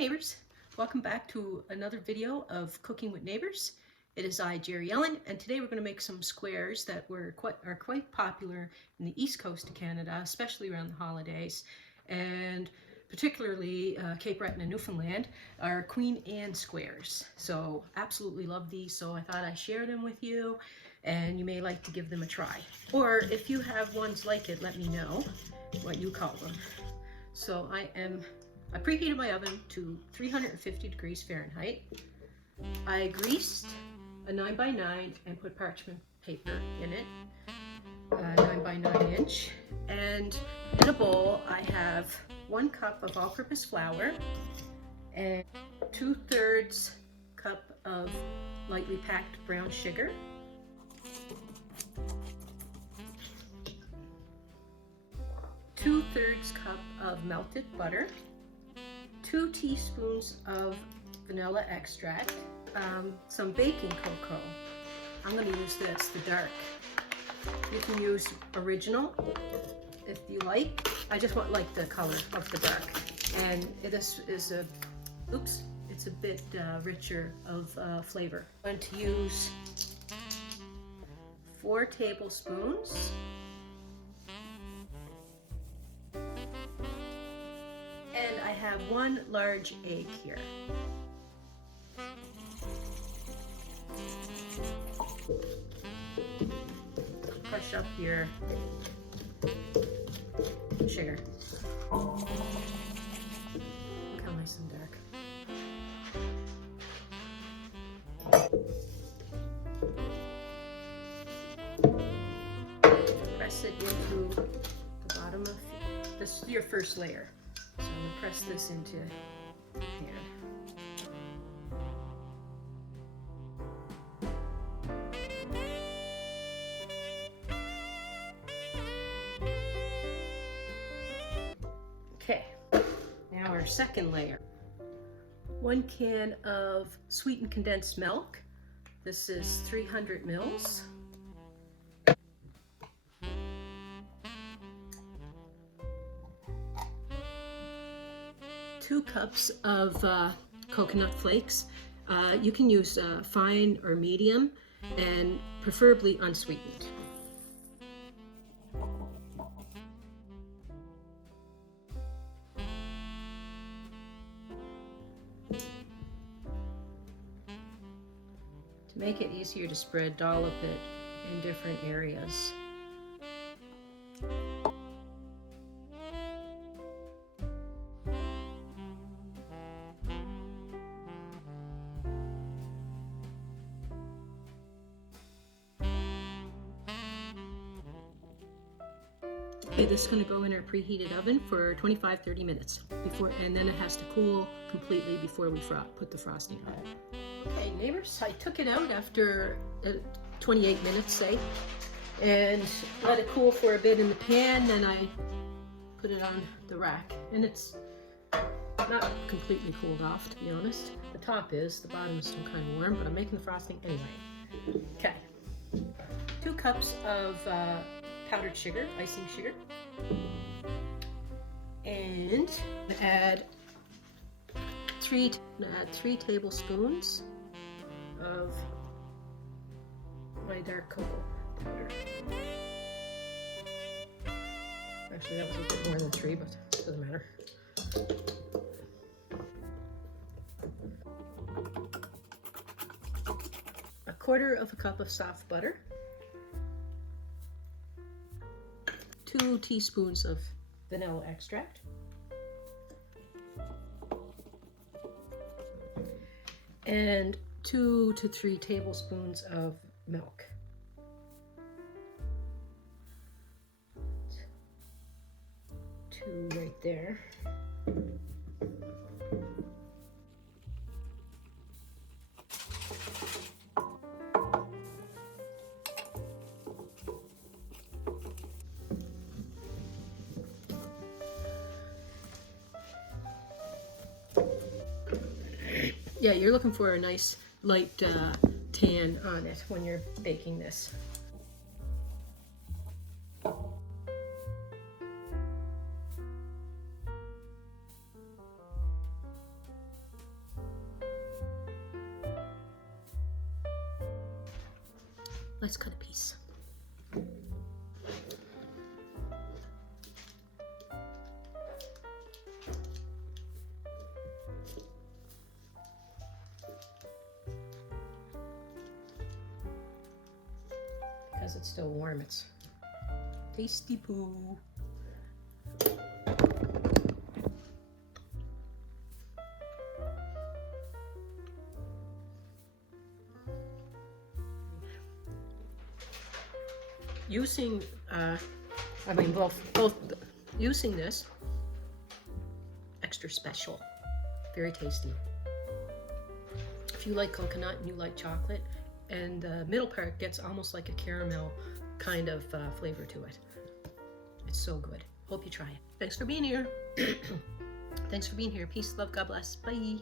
neighbors, welcome back to another video of Cooking with Neighbors. It is I, Jerri-ellen, and today we're going to make some squares that are quite popular in the east coast of Canada, especially around the holidays, and particularly Cape Breton and Newfoundland are Queen Anne squares. So absolutely love these, so I thought I'd share them with you, and you may like to give them a try. Or if you have ones like it, let me know what you call them. So I preheated my oven to 350 degrees Fahrenheit. I greased a 9x9 and put parchment paper in it, 9x9 inch. And in a bowl, I have 1 cup of all-purpose flour and 2/3 cup of lightly packed brown sugar, two-thirds cup of melted butter, 2 teaspoons of vanilla extract, some baking cocoa. I'm going to use this, the dark. You can use original if you like. I just want like the color of the dark. And this is it's a bit richer of flavor. I'm going to use 4 tablespoons. And I have 1 large egg here. Crush up your sugar. Look how nice and dark. Press it into the bottom of this is your first layer. So I'm going to press this into the pan. Okay, now our second layer. 1 can of sweetened condensed milk. This is 300 mils. 2 cups of coconut flakes. You can use fine or medium, and preferably unsweetened. To make it easier to spread, dollop it in different areas. Okay, this is going to go in our preheated oven for 25-30 minutes and then it has to cool completely before we put the frosting on it. Okay, neighbors, I took it out after 28 minutes, say, and let it cool for a bit in the pan. Then I put it on the rack, and it's not completely cooled off, to be honest. The top is, the bottom is still kind of warm, but I'm making the frosting anyway. Okay, 2 cups of powdered sugar, icing sugar, and add 3 tablespoons of my dark cocoa powder. Actually, that was a bit more than 3, but it doesn't matter. A 1/4 cup of soft butter. 2 teaspoons of vanilla extract. And 2 to 3 tablespoons of milk. Two right there. Yeah, you're looking for a nice light tan on it when you're baking this. Let's cut a piece. Because it's still warm, it's tasty poo. Using, both using this, extra special, very tasty. If you like coconut and you like chocolate, and the middle part gets almost like a caramel kind of flavor to it. It's so good. Hope you try it. Thanks for being here. Thanks for being here. Peace, love, God bless. Bye.